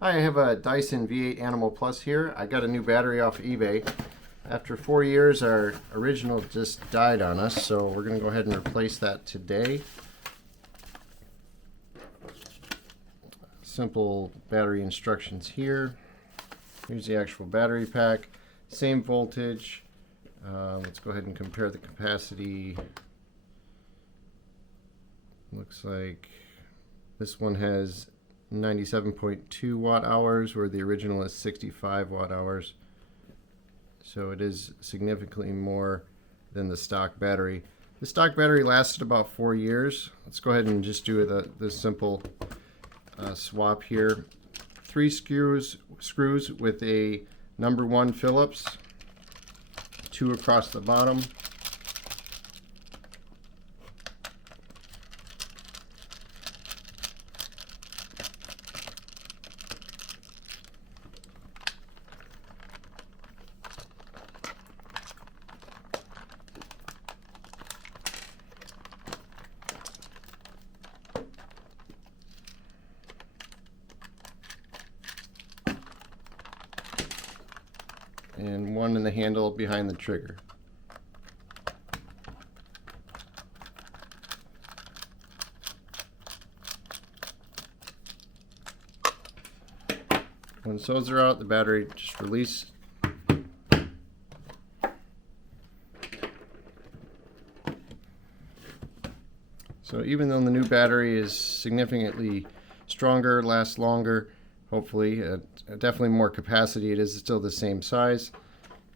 Hi, I have a Dyson V8 Animal Plus here. I got a new battery off eBay. After 4 years, our original just died on us, so we're going to go ahead and replace that today. Simple battery instructions here. Here's the actual battery pack. Same voltage. Let's go ahead and compare the capacity. Looks like this one has 97.2 watt hours, where the original is 65 watt hours. So it is significantly more than the stock battery. The stock battery lasted about 4 years. Let's go ahead and just do the simple swap here. 3 screws with a number 1 Phillips, 2 across the bottom. And 1 in the handle behind the trigger. Once those are out, the battery just release. So even though the new battery is significantly stronger, lasts longer, hopefully, definitely more capacity, it is still the same size.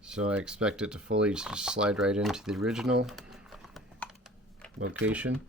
So I expect it to fully just slide right into the original location.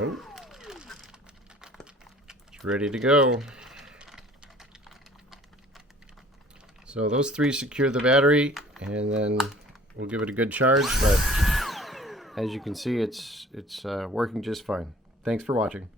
Oh, it's ready to go. So those 3 secure the battery, and then we'll give it a good charge. But as you can see, it's working just fine. Thanks for watching.